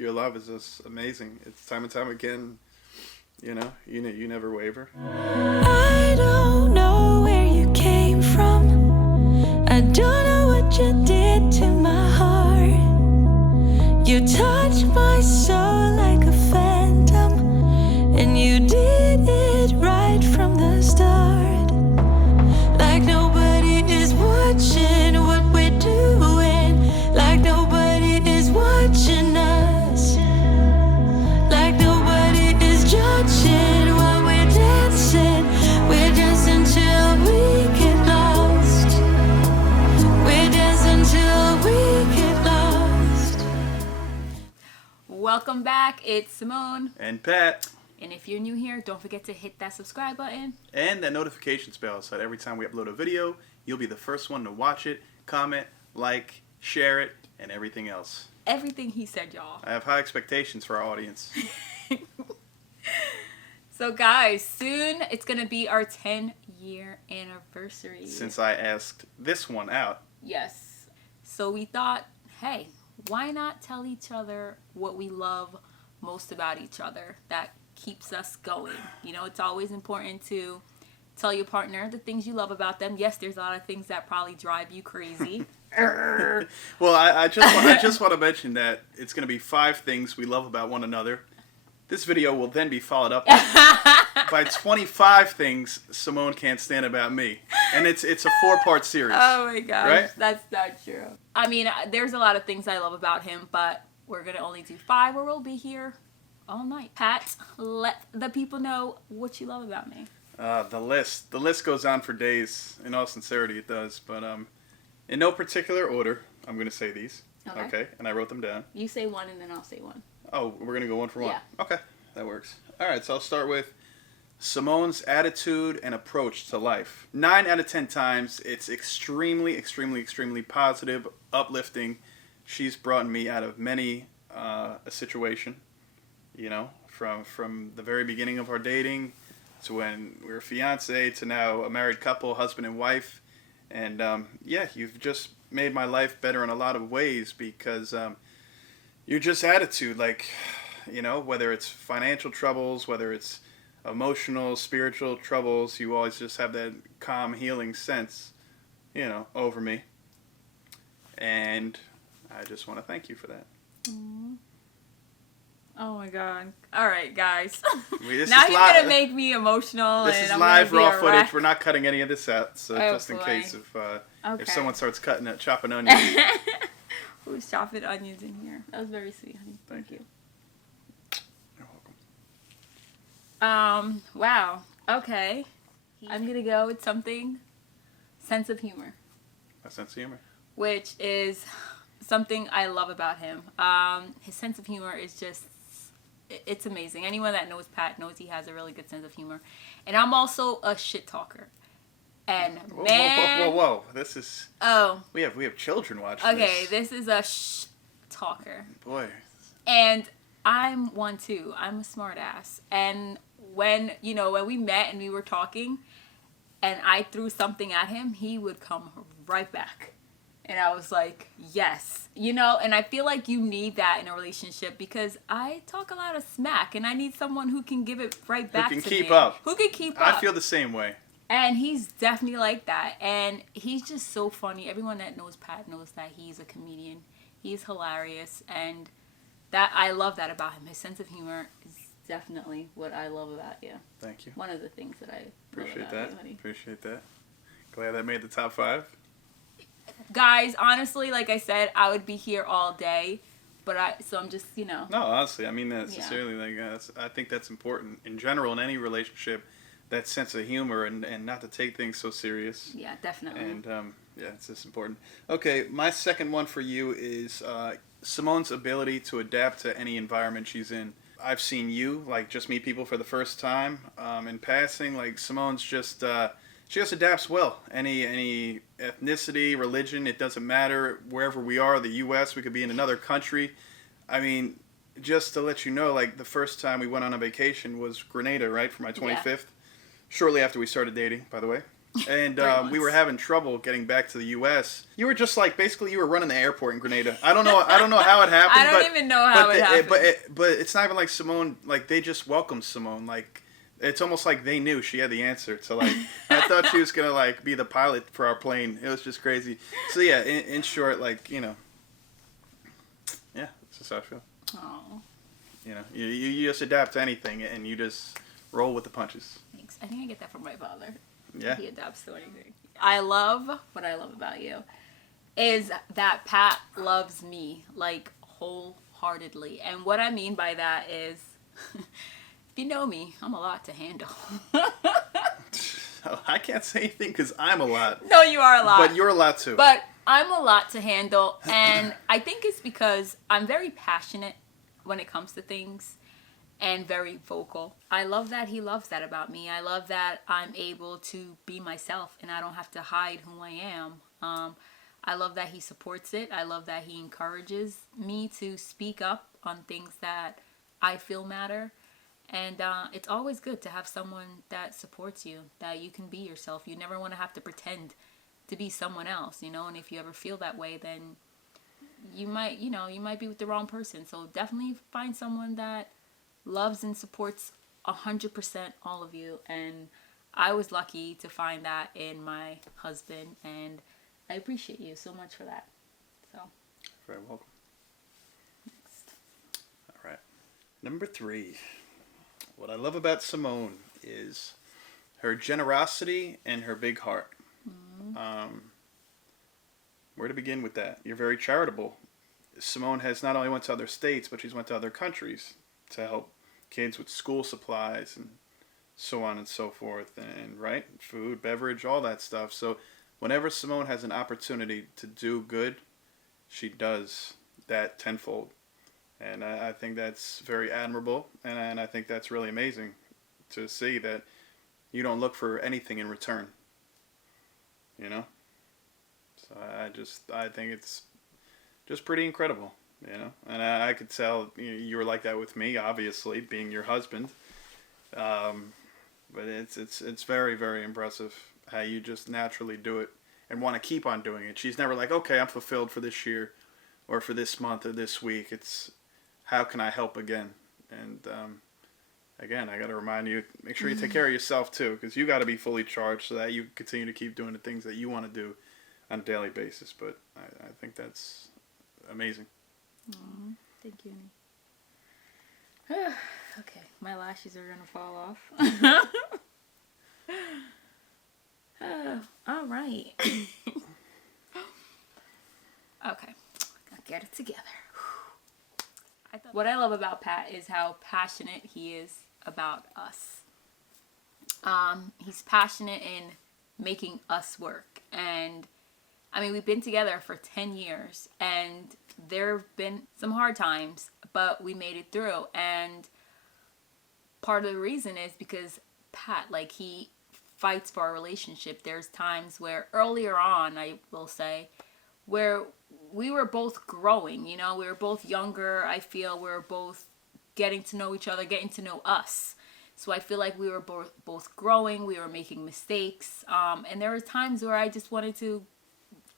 your love is just amazing. It's time and time again. You know, you never waver. I don't know where you came from. I don't know what you did to my heart. You touched my soul like a phantom, and you did it right from the start. Like nobody is watching what we're doing. Like nobody is watching us. Like nobody is judging while we're dancing. We're dancing till we get lost. We're dancing till we get lost. Welcome back. It's Simone. And Pat. And if you're new here, don't forget to hit that subscribe button. And that notifications bell so that every time we upload a video, you'll be the first one to watch it, comment, like, share it, and everything else. Everything he said, y'all. I have high expectations for our audience. So guys, soon it's going to be our 10-year anniversary. Since I asked this one out. Yes. So we thought, hey, why not tell each other what we love most about each other that keeps us going? You know, it's always important to tell your partner the things you love about them. Yes, there's a lot of things that probably drive you crazy. Well, I just want to mention that it's going to be 5 things we love about one another. This video will then be followed up by 25 things Simone can't stand about me. And it's a 4-part series. Oh my gosh, right? That's not true. I mean, there's a lot of things I love about him, but we're going to only do 5 or we'll be here all night. Pat, let the people know what you love about me. The list goes on for days. In all sincerity, it does. But in no particular order, I'm going to say these. Okay. And I wrote them down. You say one and then I'll say one. Oh, we're going to go one for one? Yeah. Okay, that works. All right, so I'll start with Simone's attitude and approach to life. 9 out of 10 times, it's extremely, extremely, extremely positive, uplifting. She's brought me out of many a situation, you know, from the very beginning of our dating to when we were fiancé to now a married couple, husband and wife. And, yeah, you've just made my life better in a lot of ways because your just attitude, like, you know, whether it's financial troubles, whether it's emotional, spiritual troubles, you always just have that calm, healing sense, you know, over me. And I just want to thank you for that. Aww. Oh my god. All right, guys. Now you're going to make me emotional. This is I'm live, raw footage. footage. We're not cutting any of this out, so just in boy. case if someone starts chopping onions. Who's chopping onions in here? That was very sweet, honey. Thank you. You're welcome. Wow. Okay. I'm going to go with something, sense of humor. A sense of humor. Which is something I love about him. His sense of humor is just, it's amazing. Anyone that knows Pat knows he has a really good sense of humor. And I'm also a shit talker. And man, whoa! This is we have children watching. Okay, this is a talker. Boy. And I'm one too. I'm a smart ass. And when we met and we were talking, and I threw something at him, he would come right back. And I was like, yes. You know, and I feel like you need that in a relationship because I talk a lot of smack and I need someone who can give it right back to me. Who can keep up. Who can keep up. I feel the same way. And he's definitely like that. And he's just so funny. Everyone that knows Pat knows that he's a comedian. He's hilarious. And that I love that about him. His sense of humor is definitely what I love about you. Thank you. One of the things that I appreciate love that. about you, honey. Appreciate that. Glad that made the top 5. Guys, honestly, like I said, I would be here all day. So I'm just, No, honestly, I mean that sincerely. Like, I think that's important in general in any relationship. That sense of humor and not to take things so serious. Yeah, definitely. And it's just important. Okay, my second one for you is Simone's ability to adapt to any environment she's in. I've seen you just meet people for the first time in passing. Like Simone's just she just adapts well. Any ethnicity, religion, it doesn't matter. Wherever we are, the U.S., we could be in another country. I mean, just to let you know, the first time we went on a vacation was Grenada, right, for my 25th. Yeah. Shortly after we started dating, by the way. And Very we were much. having trouble getting back to the U.S. You were just like basically you were running the airport in Grenada. I don't know how it happened. I don't but, even know how it happened. But it's not even like Simone. Like they just welcomed Simone. Like it's almost like they knew she had the answer. So like I thought she was gonna like be the pilot for our plane. It was just crazy. So yeah, in short, like yeah, that's just how I feel. Oh, You just adapt to anything and you just roll with the punches. thanks. I think I get that from my father. Yeah. He adapts to anything. What I love about you is that Pat loves me like wholeheartedly. And what I mean by that is, if you know me, I'm a lot to handle. I can't say anything because I'm a lot. No, you are a lot. But you're a lot too. But I'm a lot to handle. And I think it's because I'm very passionate when it comes to things. And very vocal. I love that he loves that about me. I love that I'm able to be myself and I don't have to hide who I am. I love that he supports it. I love that he encourages me to speak up on things that I feel matter. And it's always good to have someone that supports you, that you can be yourself. You never want to have to pretend to be someone else, And if you ever feel that way, then you might be with the wrong person. So definitely find someone that loves and supports 100% all of you, and I was lucky to find that in my husband, and I appreciate you so much for that. So Very welcome. next. All right. Number 3. What I love about Simone is her generosity and her big heart. Where to begin with that? You're very charitable. Simone has not only went to other states, but she's went to other countries to help kids with school supplies and so on and so forth, and right, food, beverage, all that stuff. So whenever Simone has an opportunity to do good, she does that tenfold. And I think that's very admirable, and I think that's really amazing to see that you don't look for anything in return. So I think it's just pretty incredible. And I could tell you were like that with me, obviously, being your husband. But it's very, very impressive how you just naturally do it and want to keep on doing it. She's never like, okay, I'm fulfilled for this year or for this month or this week. It's how can I help again? And again, I got to remind you, make sure you take care of yourself too, because you got to be fully charged so that you continue to keep doing the things that you want to do on a daily basis. But I think that's amazing. Aww, thank you. Okay, my lashes are gonna fall off. All right. Okay, I'll get it together. What I love about Pat is how passionate he is about us. He's passionate in making us work, and I mean, we've been together for 10 years, and there have been some hard times, but we made it through. And part of the reason is because Pat, like, he fights for our relationship. There's times where earlier on, I will say, where we were both growing, we were both younger. I feel we were both getting to know each other, getting to know us. So I feel like we were both growing, we were making mistakes. And there were times where I just wanted to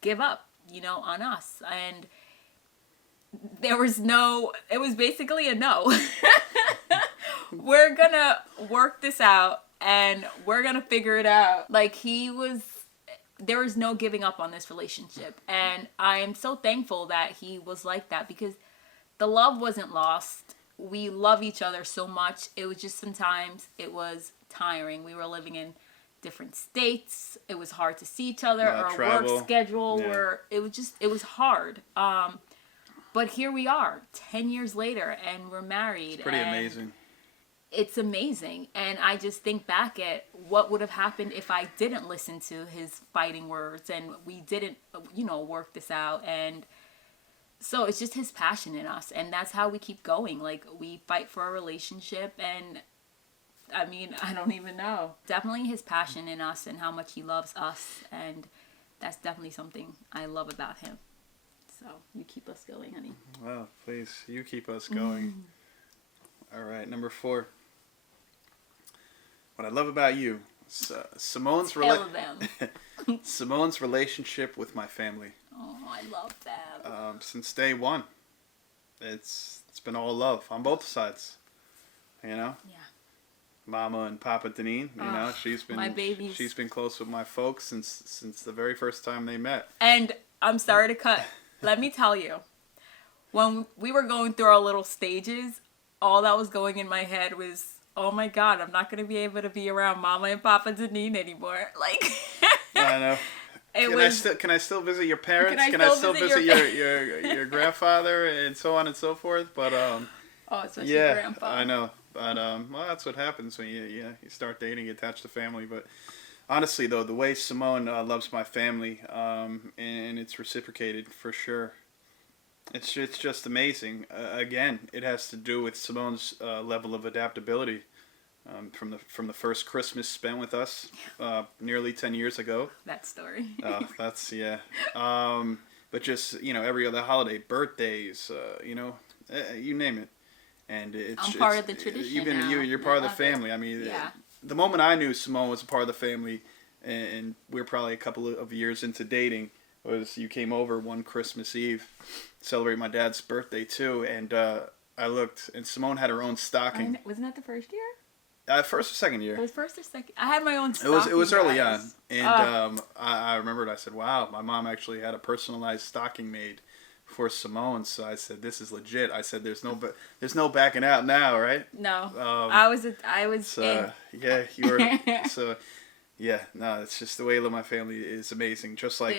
give up, on us. And it was basically a no. We're gonna work this out and we're gonna figure it out. Like, there was no giving up on this relationship. And I am so thankful that he was like that, because the love wasn't lost. We love each other so much. It was just sometimes it was tiring. We were living in different states. It was hard to see each other. Our travel. Work schedule Yeah. it was hard. But here we are 10 years later and we're married. It's pretty amazing. It's amazing. And I just think back at what would have happened if I didn't listen to his fighting words and we didn't, work this out. And so it's just his passion in us. And that's how we keep going. Like, we fight for our relationship. And I mean, I don't even know. Definitely his passion in us and how much he loves us. And that's definitely something I love about him. So you keep us going, honey. Well, please, you keep us going. All right, number 4. What I love about you So, Simone's Tell them. Simone's relationship with my family. Oh, I love them. Since day one, it's been all love on both sides. You know. Yeah. Mama and Papa Deneen, you know, my babies. She's been close with my folks since the very first time they met. And I'm sorry to cut. Let me tell you, when we were going through our little stages, all that was going in my head was, oh my God, I'm not going to be able to be around Mama and Papa Deneen anymore. Like, I know. Can I still visit your parents? Can I still visit your grandfather and so on and so forth? But especially Grandpa. I know. But well, that's what happens when you start dating, you attach to family. But honestly, though, the way Simone loves my family, and it's reciprocated for sure. It's just amazing. Again, it has to do with Simone's level of adaptability. From the first Christmas spent with us, nearly 10 years ago. That story. That's yeah. But just every other holiday, birthdays, you name it. And I'm part of the tradition now. You're part of the family. I mean, the moment I knew Simone was a part of the family, and we're probably a couple of years into dating, was you came over one Christmas Eve, celebrate my dad's birthday too, and I looked, and Simone had her own stocking. Wasn't that the first year? First or second year? It was first or second. I had my own stocking. It was early on, and I remembered. I said, "Wow, my mom actually had a personalized stocking made for Simone." So I said, "This is legit." I said, "There's no backing out now, right?" No, I was so, yeah, you were. So yeah, no, it's just the way I love my family is amazing. Just like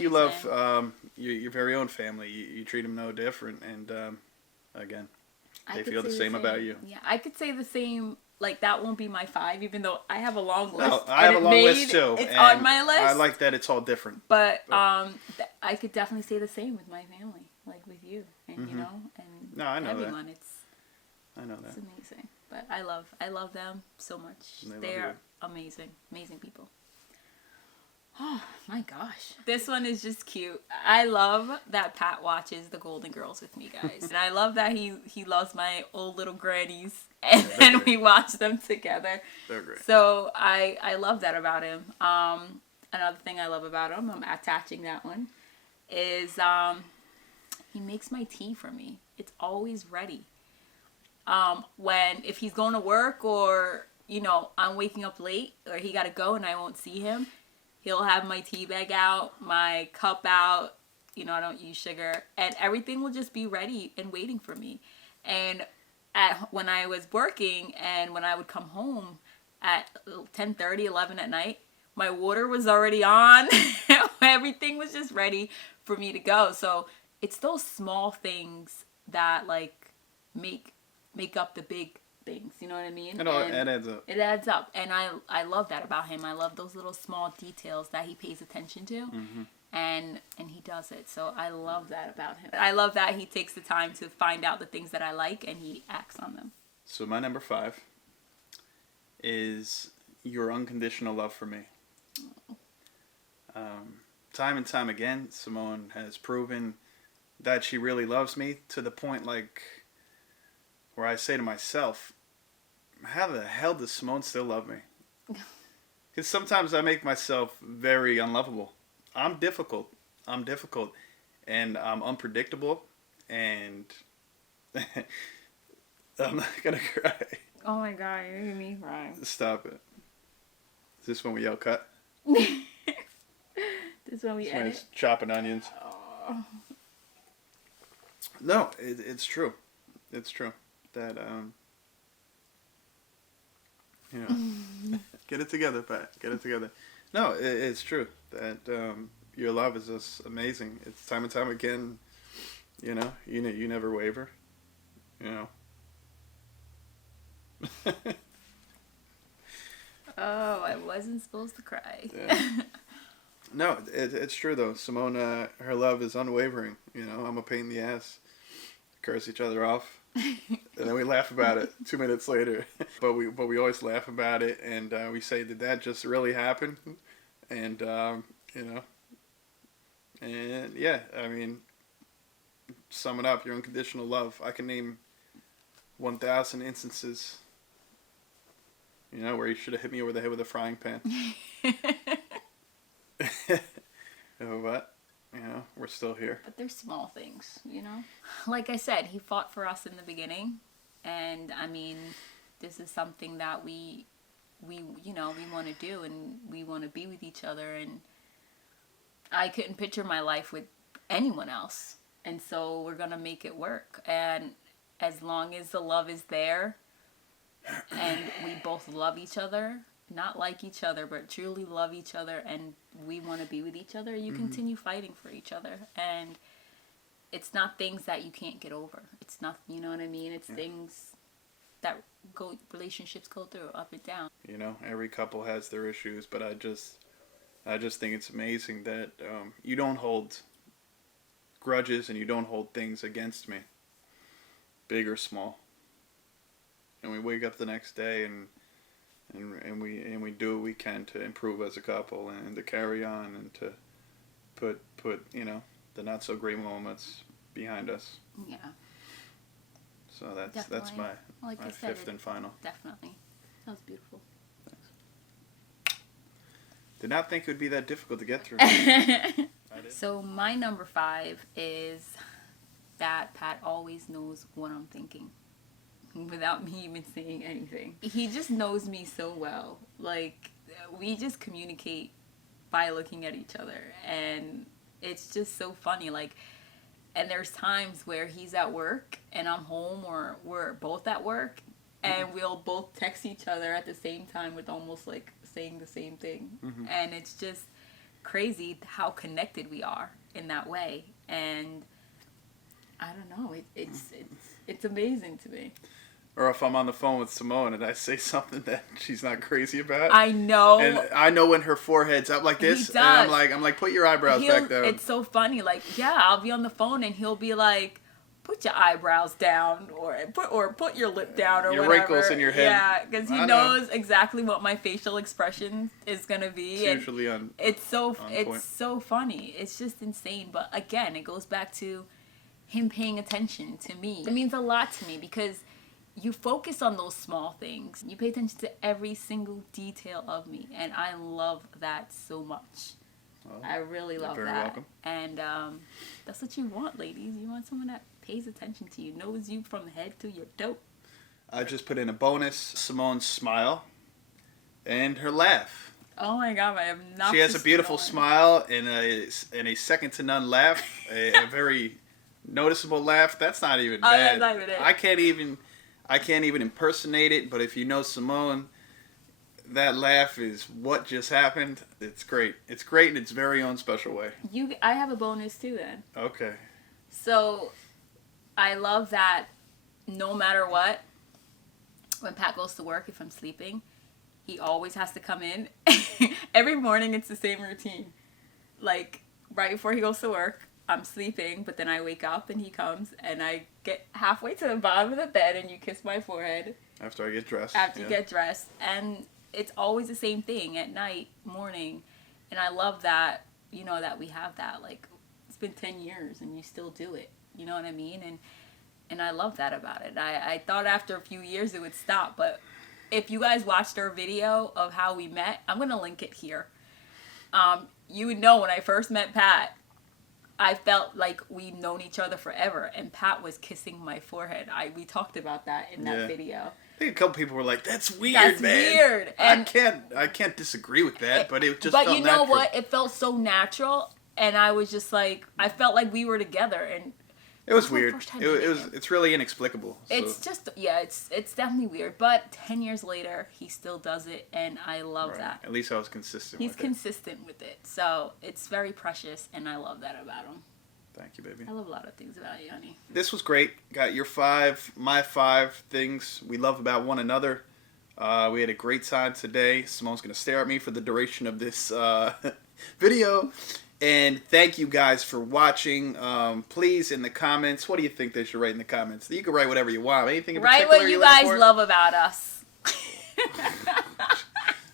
you love your very own family, you treat them no different, and again, they feel the same about you. Yeah, I could say the same. Like, that won't be my 5, even though I have a long list. No, I have a long list too. It's on my list. I like that it's all different. But I could definitely say the same with my family, like with you, and and I know everyone. that. I know that. It's amazing. But I love them so much. They're amazing people. Oh my gosh. This one is just cute. I love that Pat watches the Golden Girls with me, guys. And I love that he loves my old little grannies. And then we watch them together. They're great. So I love that about him. Another thing I love about him, I'm attaching that one, is he makes my tea for me. It's always ready. If he's going to work or, I'm waking up late or he got to go and I won't see him, he'll have my tea bag out, my cup out. I don't use sugar. And everything will just be ready and waiting for me. And when I was working and when I would come home at 10:30, 11 at night, my water was already on. Everything was just ready for me to go. So it's those small things that make up the big things. You know what I mean? It adds up. It adds up. And I love that about him. I love those little small details that he pays attention to. Mm-hmm. And he does it. So I love that about him. I love that he takes the time to find out the things that I like and he acts on them. So my number 5 is your unconditional love for me. Time and time again, Simone has proven that she really loves me to the point where I say to myself, how the hell does Simone still love me? Because sometimes I make myself very unlovable. I'm difficult, and I'm unpredictable, and I'm not gonna cry. Oh my God, you're making me cry. Stop it. Is this when we yell cut? This when we edit? Chopping onions. Oh. No, it's true. It's true. That, get it together, Pat. Get it together. No, it's true that your love is just amazing. It's time and time again. You never waver. Oh, I wasn't supposed to cry. Yeah. No, it's true though. Simone, her love is unwavering. I'm a pain in the ass. Curse each other off, and then we laugh about it 2 minutes later. but we always laugh about it, and we say, "Did that just really happen?" And and yeah, I mean, sum it up. Your unconditional love. I can name 1,000 instances You know, where you should have hit me over the head with a frying pan. But, you know, we're still here. But they're small things, you know? Like I said, he fought for us in the beginning. And, I mean, this is something that we you know, we want to do, and we want to be with each other. And I couldn't picture my life with anyone else. And so we're going to make it work. And as long as the love is there and we both love each other, not like each other, but truly love each other, and we want to be with each other, you continue fighting for each other. And it's not things that you can't get over. It's not, you know what I mean? It's things that relationships go through, up and down. You know, every couple has their issues, but I just think it's amazing that you don't hold grudges and you don't hold things against me, big or small. And we wake up the next day and we do what we can to improve as a couple and to carry on and to put you know, the not so great moments behind us. Yeah. So that's Definitely. my Like I said, fifth and final. Definitely. That was beautiful. Did not think it would be that difficult to get through. So my number 5 is that Pat always knows what I'm thinking without me even saying anything. He just knows me so well. Like, we just communicate by looking at each other, and it's just so funny. Like, and there's times where he's at work and I'm home, or we're both at work, and we'll both text each other at the same time with almost like saying the same thing. And it's just crazy how connected we are in that way. And I don't know, it's amazing to me. Or if I'm on the phone with Simone and I say something that she's not crazy about. I know. And I know when her forehead's up like this, He and does. I'm like, put your eyebrows back down. It's so funny. Like, yeah, I'll be on the phone and he'll be like, put your eyebrows down, or put your lip down, or your whatever. wrinkles in your head. Yeah, because he knows exactly what my facial expression is gonna be. It's usually on. It's so point. so funny. It's just insane. But again, it goes back to him paying attention to me. It means a lot to me because you focus on those small things. You pay attention to every single detail of me, and I love that so much. Well, I really love very that. welcome. And that's what you want, ladies. You want someone that pays attention to you, knows you from head to your toe. I just put in a bonus: Simone's smile and her laugh. Oh my God, I have not. She has a beautiful smile and a second to none laugh, a very noticeable laugh. That's not even bad. That's not even it. I can't even impersonate it, but if you know Simone, that laugh is what just happened. It's great. It's great in its very own special way. I have a bonus too then. Okay. So, I love that no matter what, when Pat goes to work, if I'm sleeping, he always has to come in. Every morning it's the same routine. Like, right before he goes to work, I'm sleeping, but then I wake up and he comes and I get halfway to the bottom of the bed and you kiss my forehead. After I get dressed. After you get dressed. And it's always the same thing at night, morning. And I love that, you know, that we have that. Like, it's been 10 years and you still do it. You know what I mean? And I love that about it. I thought after a few years it would stop. But if you guys watched our video of how we met, I'm going to link it here. You would know when I first met Pat, I felt like we'd known each other forever, and Pat was kissing my forehead. We talked about that in that video. I think a couple people were like, "That's weird, That's man." weird. And I can't disagree with that, but it just. But felt you know natural. what? It felt so natural, and I was just like, I felt like we were together, and It was my weird. first time It meeting was. him. It's really inexplicable. So. It's just, yeah, it's definitely weird. But 10 years later, he still does it, and I love Right. that. At least I was consistent. He's with it. consistent with it, so it's very precious, and I love that about him. Thank you, baby. I love a lot of things about you, honey. This was great. Got your 5, my 5 things we love about one another. We had a great time today. Simone's going to stare at me for the duration of this video. And thank you guys for watching. Please, in the comments, what do you think they should write in the comments? You can write whatever you want. Anything in Write particular what you you're looking guys for? love about us.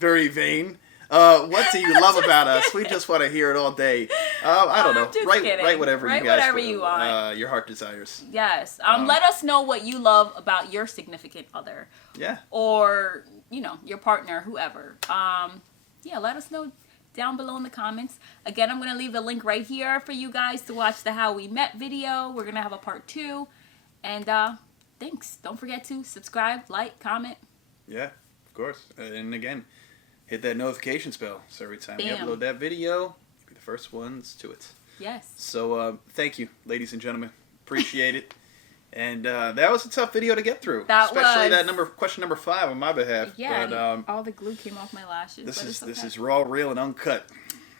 Very vain. What do you love about us? We just want to hear it all day. I don't know. I'm just Write kidding. whatever Write you guys whatever you want. your heart desires. Yes. Let us know what you love about your significant other. Yeah. Or, your partner, whoever. Let us know down below in the comments. Again, I'm going to leave the link right here for you guys to watch the How We Met video. We're going to have a part 2. And thanks. Don't forget to subscribe, like, comment. Yeah, of course. And again, hit that notifications bell. So every time we Bam. upload that video, you'll be the first ones to it. Yes. So thank you, ladies and gentlemen. Appreciate it. And that was a tough video to get through. Especially that question number 5 on my behalf. Yeah, but, all the glue came off my lashes. This is raw, real, and uncut.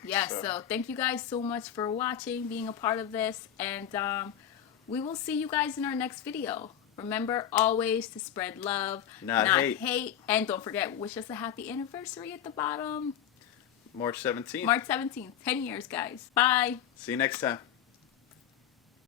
Yes, so thank you guys so much for watching, being a part of this. And we will see you guys in our next video. Remember always to spread love, not hate. And don't forget, wish us a happy anniversary at the bottom. March 17th. March 17th. 10 years, guys. Bye. See you next time.